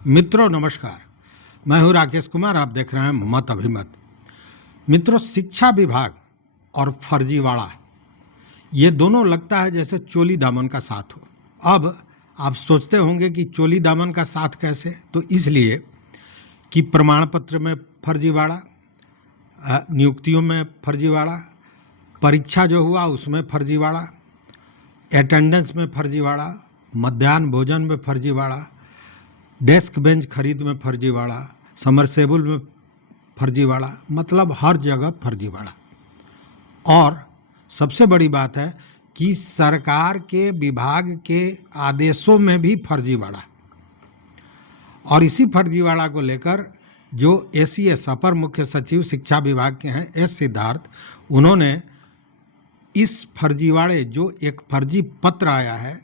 मित्रों नमस्कार। मैं हूं राकेश कुमार। आप देख रहे हैं मत अभिमत। मित्रों, शिक्षा विभाग और फर्जीवाड़ा ये दोनों लगता है जैसे चोली दामन का साथ हो। अब आप सोचते होंगे कि चोली दामन का साथ कैसे, तो इसलिए कि प्रमाण पत्र में फर्जीवाड़ा, नियुक्तियों में फर्जीवाड़ा, परीक्षा जो हुआ उसमें फर्जीवाड़ा, अटेंडेंस में फर्जीवाड़ा, मध्याह्न भोजन में फर्जीवाड़ा, डेस्क बेंच खरीद में फर्जीवाड़ा, समरसेबुल में फर्जीवाड़ा, मतलब हर जगह फर्जीवाड़ा। और सबसे बड़ी बात है कि सरकार के विभाग के आदेशों में भी फर्जीवाड़ा। और इसी फर्जीवाड़ा को लेकर जो एसीएस अपर मुख्य सचिव शिक्षा विभाग के हैं एस सिद्धार्थ, उन्होंने इस फर्जीवाड़े, जो एक फर्जी पत्र आया है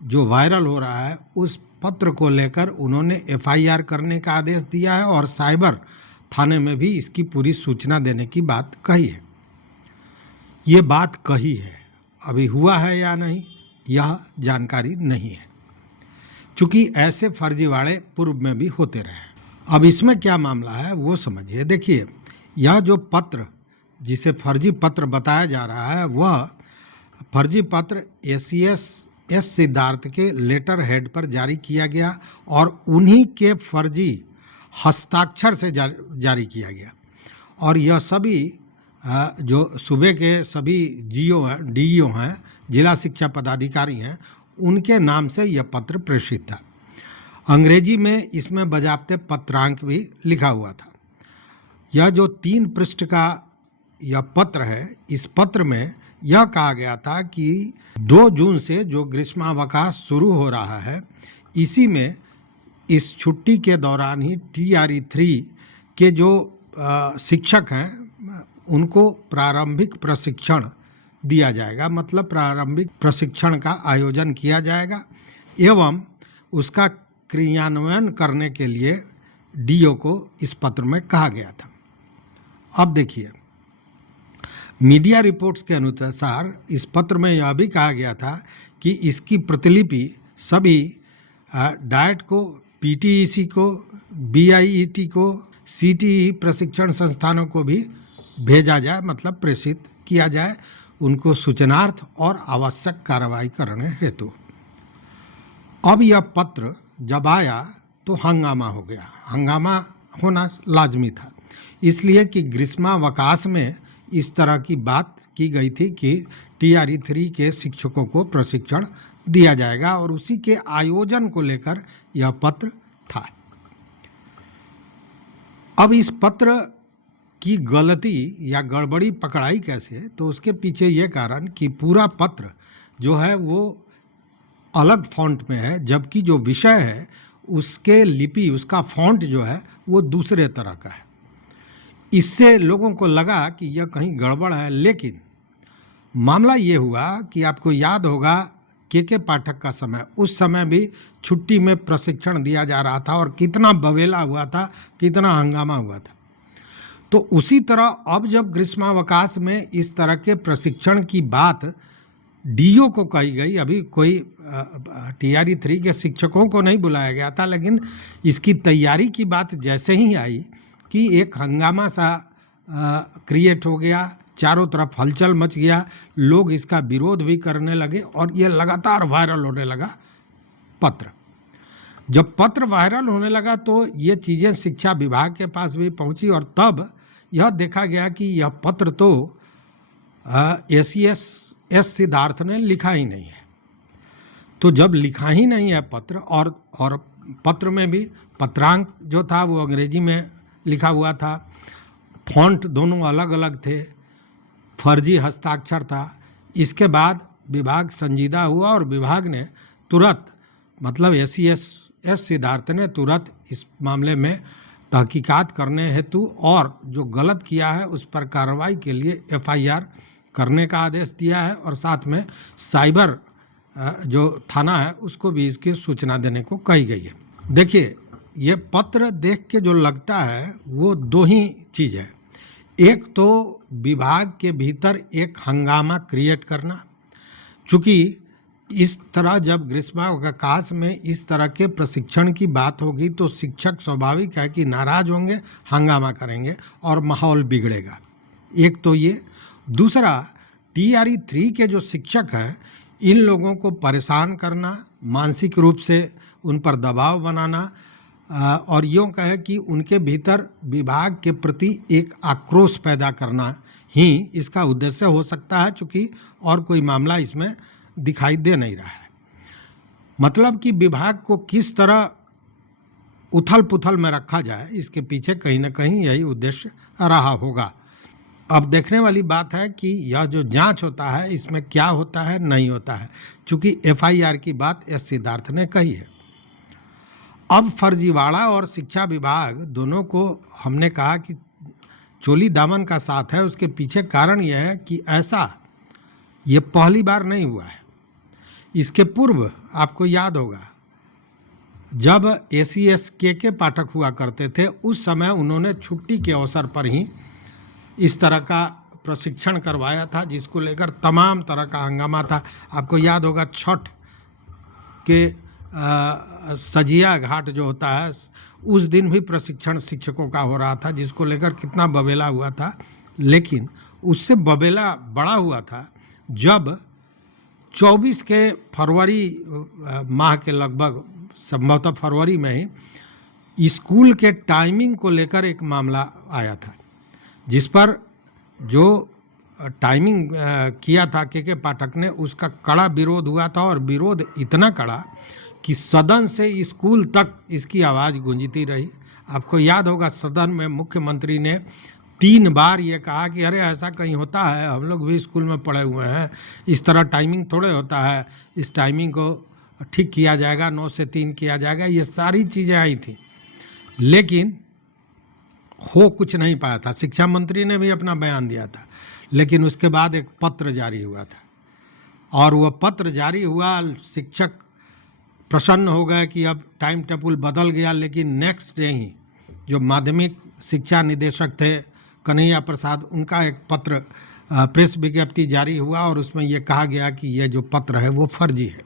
जो वायरल हो रहा है, उस पत्र को लेकर उन्होंने एफआईआर करने का आदेश दिया है और साइबर थाने में भी इसकी पूरी सूचना देने की बात कही है। ये बात कही है, अभी हुआ है या नहीं यह जानकारी नहीं है, क्योंकि ऐसे फर्जीवाड़े पूर्व में भी होते रहे। अब इसमें क्या मामला है वो समझिए। देखिए, यह जो पत्र जिसे फर्जी पत्र बताया जा रहा है, वह फर्जी पत्र एस सिद्धार्थ के लेटर हेड पर जारी किया गया और उन्हीं के फर्जी हस्ताक्षर से जारी किया गया। और यह सभी जो सूबे के सभी डीईओ हैं, जिला शिक्षा पदाधिकारी हैं, उनके नाम से यह पत्र प्रेषित था। अंग्रेजी में इसमें बजाबते पत्रांक भी लिखा हुआ था। यह जो 3 पृष्ठ का यह पत्र है, इस पत्र में यह कहा गया था कि 2 जून से जो ग्रीष्मावकाश शुरू हो रहा है, इसी में इस छुट्टी के दौरान ही TRE-3 के जो शिक्षक हैं उनको प्रारंभिक प्रशिक्षण दिया जाएगा, मतलब प्रारंभिक प्रशिक्षण का आयोजन किया जाएगा एवं उसका क्रियान्वयन करने के लिए डीओ को इस पत्र में कहा गया था। अब देखिए, मीडिया रिपोर्ट्स के अनुसार इस पत्र में यह भी कहा गया था कि इसकी प्रतिलिपि सभी डाइट को, PTEC को, BIET को, CTE प्रशिक्षण संस्थानों को भी भेजा जाए, मतलब प्रेषित किया जाए उनको सूचनार्थ और आवश्यक कार्रवाई करने हेतु। अब यह पत्र जब आया तो हंगामा हो गया। हंगामा होना लाजमी था, इसलिए कि ग्रीष्मावकाश में इस तरह की बात की गई थी कि TRE-3 के शिक्षकों को प्रशिक्षण दिया जाएगा और उसी के आयोजन को लेकर यह पत्र था। अब इस पत्र की गलती या गड़बड़ी पकड़ाई कैसे, तो उसके पीछे ये कारण कि पूरा पत्र जो है वो अलग फॉन्ट में है, जबकि जो विषय है उसके लिपि, उसका फॉन्ट जो है वो दूसरे तरह का है। इससे लोगों को लगा कि यह कहीं गड़बड़ है, लेकिन मामला ये हुआ कि आपको याद होगा के पाठक का समय, उस समय भी छुट्टी में प्रशिक्षण दिया जा रहा था और कितना बवेला हुआ था, कितना हंगामा हुआ था। तो उसी तरह अब जब ग्रीष्मावकाश में इस तरह के प्रशिक्षण की बात डीओ को कही गई, अभी कोई TRE-3 के शिक्षकों को नहीं बुलाया गया था, लेकिन इसकी तैयारी की बात जैसे ही आई कि एक हंगामा सा क्रिएट हो गया, चारों तरफ हलचल मच गया, लोग इसका विरोध भी करने लगे और ये लगातार वायरल होने लगा पत्र। जब पत्र वायरल होने लगा तो ये चीज़ें शिक्षा विभाग के पास भी पहुंची और तब यह देखा गया कि यह पत्र तो एस सिद्धार्थ ने लिखा ही नहीं है। तो जब लिखा ही नहीं है पत्र और पत्र में भी पत्रांक जो था वो अंग्रेजी में लिखा हुआ था, फॉन्ट दोनों अलग अलग थे, फर्जी हस्ताक्षर था। इसके बाद विभाग संजीदा हुआ और विभाग ने तुरंत, मतलब एस सिद्धार्थ ने तुरंत इस मामले में तहकीकात करने हेतु और जो गलत किया है उस पर कार्रवाई के लिए FIR करने का आदेश दिया है और साथ में साइबर जो थाना है उसको भी इसकी सूचना देने को कही गई है। देखिए, ये पत्र देख के जो लगता है वो 2 ही चीज़ है। एक तो विभाग के भीतर एक हंगामा क्रिएट करना, चूँकि इस तरह जब ग्रीष्मावकाश में इस तरह के प्रशिक्षण की बात होगी तो शिक्षक स्वाभाविक है कि नाराज होंगे, हंगामा करेंगे और माहौल बिगड़ेगा। एक तो ये, दूसरा TRE 3 के जो शिक्षक हैं, इन लोगों को परेशान करना, मानसिक रूप से उन पर दबाव बनाना और यूँ कहे कि उनके भीतर विभाग के प्रति एक आक्रोश पैदा करना ही इसका उद्देश्य हो सकता है, चूँकि और कोई मामला इसमें दिखाई दे नहीं रहा है। मतलब कि विभाग को किस तरह उथल पुथल में रखा जाए, इसके पीछे कहीं ना कहीं यही उद्देश्य रहा होगा। अब देखने वाली बात है कि यह जो जांच होता है इसमें क्या होता है, नहीं होता है, चूँकि FIR की बात एस सिद्धार्थ ने कही है। अब फर्जीवाड़ा और शिक्षा विभाग दोनों को हमने कहा कि चोली दामन का साथ है। उसके पीछे कारण यह है कि ऐसा ये पहली बार नहीं हुआ है। इसके पूर्व आपको याद होगा जब ACS के पाठक हुआ करते थे, उस समय उन्होंने छुट्टी के अवसर पर ही इस तरह का प्रशिक्षण करवाया था, जिसको लेकर तमाम तरह का हंगामा था। आपको याद होगा छठ के सजिया घाट जो होता है, उस दिन भी प्रशिक्षण शिक्षकों का हो रहा था, जिसको लेकर कितना बबेला हुआ था। लेकिन उससे बबेला बड़ा हुआ था जब 24 के फरवरी माह के लगभग, संभवतः फरवरी में ही स्कूल के टाइमिंग को लेकर एक मामला आया था, जिस पर जो टाइमिंग किया था के पाठक ने, उसका कड़ा विरोध हुआ था और विरोध इतना कड़ा कि सदन से स्कूल तक इसकी आवाज़ गूंजती रही। आपको याद होगा सदन में मुख्यमंत्री ने 3 बार ये कहा कि अरे ऐसा कहीं होता है, हम लोग भी स्कूल में पढ़े हुए हैं, इस तरह टाइमिंग थोड़े होता है, इस टाइमिंग को ठीक किया जाएगा, 9 से 3 किया जाएगा। ये सारी चीज़ें आई थी, लेकिन हो कुछ नहीं पाया था। शिक्षा मंत्री ने भी अपना बयान दिया था, लेकिन उसके बाद एक पत्र जारी हुआ था और वह पत्र जारी हुआ, शिक्षक प्रसन्न हो गए कि अब टाइम टेबल बदल गया। लेकिन नेक्स्ट डे ही जो माध्यमिक शिक्षा निदेशक थे कन्हैया प्रसाद, उनका एक पत्र प्रेस विज्ञप्ति जारी हुआ और उसमें यह कहा गया कि यह जो पत्र है वो फर्जी है।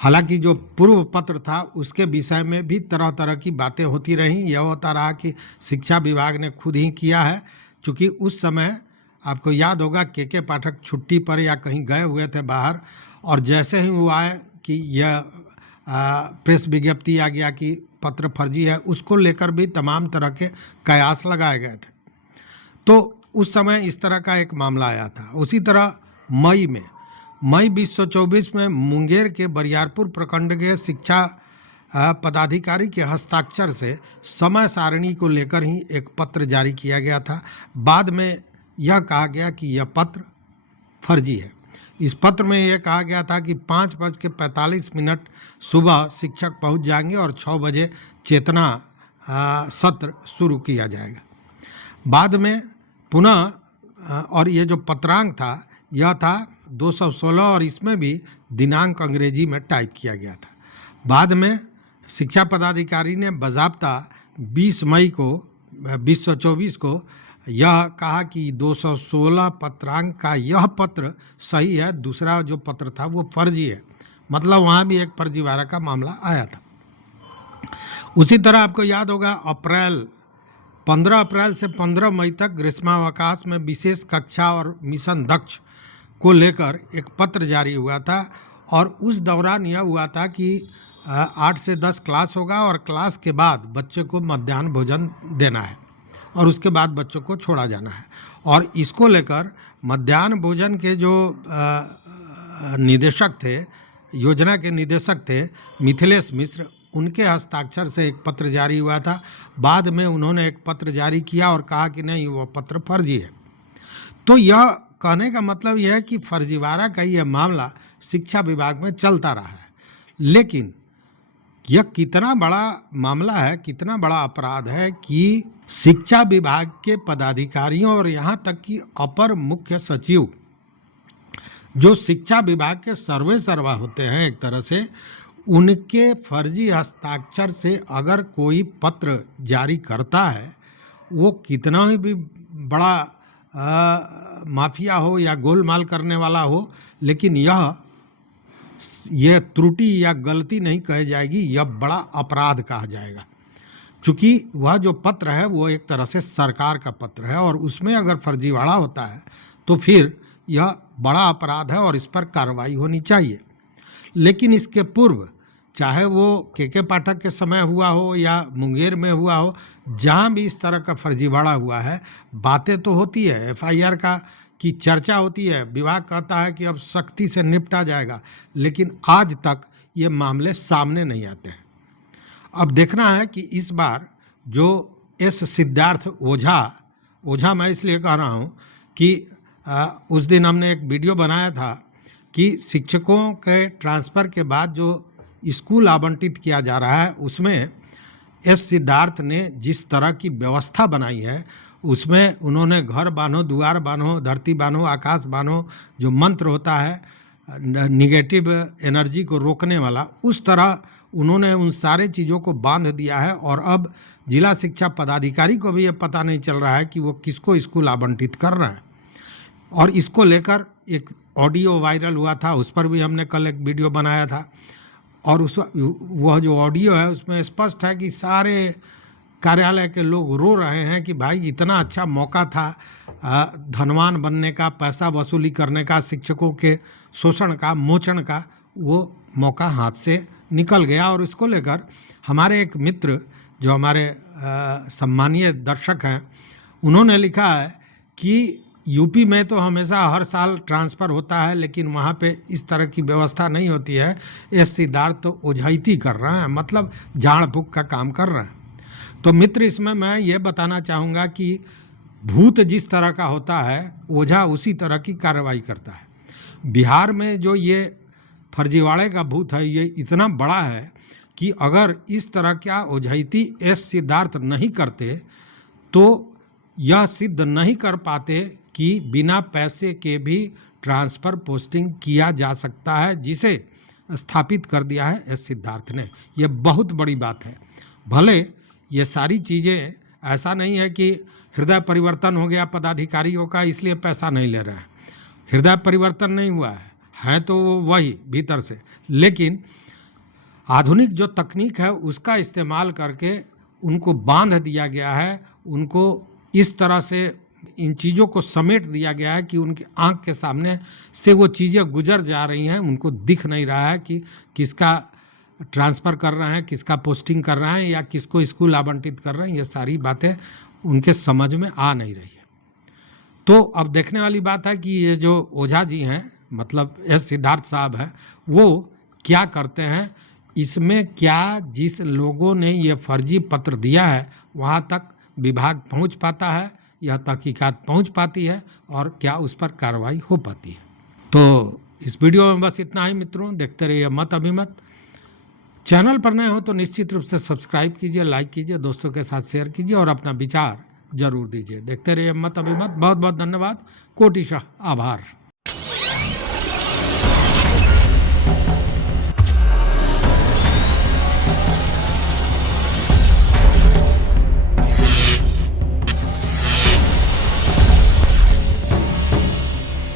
हालांकि जो पूर्व पत्र था उसके विषय में भी तरह तरह की बातें होती रहीं। यह होता रहा कि शिक्षा विभाग ने खुद ही किया है, चूँकि उस समय आपको याद होगा के पाठक छुट्टी पर या कहीं गए हुए थे बाहर, और जैसे ही वो आए कि यह प्रेस विज्ञप्ति आ गया कि पत्र फर्जी है, उसको लेकर भी तमाम तरह के कयास लगाए गए थे। तो उस समय इस तरह का एक मामला आया था। उसी तरह मई 2024 में मुंगेर के बरियारपुर प्रखंड के शिक्षा पदाधिकारी के हस्ताक्षर से समय सारणी को लेकर ही एक पत्र जारी किया गया था। बाद में यह कहा गया कि यह पत्र फर्जी है। इस पत्र में यह कहा गया था कि 5:45 सुबह शिक्षक पहुंच जाएंगे और 6 बजे चेतना सत्र शुरू किया जाएगा। बाद में पुनः और ये जो पत्रांक था यह था 216 और इसमें भी दिनांक अंग्रेजी में टाइप किया गया था। बाद में शिक्षा पदाधिकारी ने बाज़ाब्ता 20 मई को 2024 को यह कहा कि 216 पत्रांक का यह पत्र सही है, दूसरा जो पत्र था वो फर्जी है। मतलब वहाँ भी एक फर्जीवाड़ा का मामला आया था। उसी तरह आपको याद होगा 15 अप्रैल से 15 मई तक ग्रीष्मावकाश में विशेष कक्षा और मिशन दक्ष को लेकर एक पत्र जारी हुआ था और उस दौरान यह हुआ था कि 8 से 10 क्लास होगा और क्लास के बाद बच्चे को मध्याह्न भोजन देना है और उसके बाद बच्चों को छोड़ा जाना है। और इसको लेकर मध्याह्न भोजन के जो निदेशक थे, योजना के निदेशक थे मिथिलेश मिश्र, उनके हस्ताक्षर से एक पत्र जारी हुआ था। बाद में उन्होंने एक पत्र जारी किया और कहा कि नहीं, वो पत्र फर्जी है। तो यह कहने का मतलब यह है कि फर्जीवाड़ा का यह मामला शिक्षा विभाग में चलता रहा है। लेकिन यह कितना बड़ा मामला है, कितना बड़ा अपराध है कि शिक्षा विभाग के पदाधिकारियों और यहाँ तक कि अपर मुख्य सचिव जो शिक्षा विभाग के सर्वे सर्वा होते हैं एक तरह से, उनके फर्जी हस्ताक्षर से अगर कोई पत्र जारी करता है, वो कितना भी बड़ा माफिया हो या गोलमाल करने वाला हो, लेकिन यह यह त्रुटि या गलती नहीं कही जाएगी, यह बड़ा अपराध कहा जाएगा। चूँकि वह जो पत्र है वो एक तरह से सरकार का पत्र है और उसमें अगर फर्जीवाड़ा होता है तो फिर यह बड़ा अपराध है और इस पर कार्रवाई होनी चाहिए। लेकिन इसके पूर्व चाहे वो के पाठक के समय हुआ हो या मुंगेर में हुआ हो, जहाँ भी इस तरह का फर्जीवाड़ा हुआ है, बातें तो होती है, एफआईआर की चर्चा होती है, विभाग कहता है कि अब सख्ती से निपटा जाएगा, लेकिन आज तक ये मामले सामने नहीं आते हैं। अब देखना है कि इस बार जो एस सिद्धार्थ ओझा मैं इसलिए कह रहा हूँ कि उस दिन हमने एक वीडियो बनाया था कि शिक्षकों के ट्रांसफ़र के बाद जो स्कूल आवंटित किया जा रहा है उसमें एस सिद्धार्थ ने जिस तरह की व्यवस्था बनाई है, उसमें उन्होंने घर बांधो, द्वार बांधो, धरती बांधो, आकाश बांधो, जो मंत्र होता है निगेटिव एनर्जी को रोकने वाला, उस तरह उन्होंने उन सारे चीज़ों को बांध दिया है। और अब जिला शिक्षा पदाधिकारी को भी ये पता नहीं चल रहा है कि वो किसको स्कूल आवंटित कर रहे हैं। और इसको लेकर एक ऑडियो वायरल हुआ था, उस पर भी हमने कल एक वीडियो बनाया था और वह जो ऑडियो है उसमें स्पष्ट है कि सारे कार्यालय के लोग रो रहे हैं कि भाई इतना अच्छा मौका था धनवान बनने का, पैसा वसूली करने का, शिक्षकों के शोषण का, मोचन का, वो मौका हाथ से निकल गया। और इसको लेकर हमारे एक मित्र जो हमारे सम्मानीय दर्शक हैं, उन्होंने लिखा है कि यूपी में तो हमेशा हर साल ट्रांसफ़र होता है, लेकिन वहाँ पे इस तरह की व्यवस्था नहीं होती है। एस सिद्धार्थ तो ओझाइती कर रहे हैं, मतलब झाड़ फूक का काम कर रहे हैं। तो मित्र, इसमें मैं ये बताना चाहूँगा कि भूत जिस तरह का होता है, ओझा उसी तरह की कार्रवाई करता है। बिहार में जो ये फर्जीवाड़े का भूत है, ये इतना बड़ा है कि अगर इस तरह का ओझाइती एस सिद्धार्थ नहीं करते तो यह सिद्ध नहीं कर पाते कि बिना पैसे के भी ट्रांसफ़र पोस्टिंग किया जा सकता है, जिसे स्थापित कर दिया है एस सिद्धार्थ ने। यह बहुत बड़ी बात है। भले ये सारी चीज़ें, ऐसा नहीं है कि हृदय परिवर्तन हो गया पदाधिकारियों का इसलिए पैसा नहीं ले रहे हैं, हृदय परिवर्तन नहीं हुआ है तो वो वही भीतर से। लेकिन आधुनिक जो तकनीक है उसका इस्तेमाल करके उनको बांध दिया गया है, उनको इस तरह से इन चीज़ों को समेट दिया गया है कि उनकी आंख के सामने से वो चीज़ें गुजर जा रही हैं, उनको दिख नहीं रहा है कि किसका ट्रांसफ़र कर रहे हैं, किसका पोस्टिंग कर रहे हैं या किसको स्कूल आवंटित कर रहे हैं। ये सारी बातें उनके समझ में आ नहीं रही है। तो अब देखने वाली बात है कि ये जो ओझा जी हैं, मतलब एस सिद्धार्थ साहब हैं, वो क्या करते हैं, इसमें क्या जिस लोगों ने ये फर्जी पत्र दिया है वहाँ तक विभाग पहुँच पाता है या तहकीकात पहुँच पाती है और क्या उस पर कार्रवाई हो पाती है। तो इस वीडियो में बस इतना ही मित्रों, देखते रहिए मत अभिमत। चैनल पर नए हो तो निश्चित रूप से सब्सक्राइब कीजिए, लाइक कीजिए, दोस्तों के साथ शेयर कीजिए और अपना विचार जरूर दीजिए। देखते रहिए मत अभिमत। बहुत बहुत धन्यवाद, कोटिशः आभार।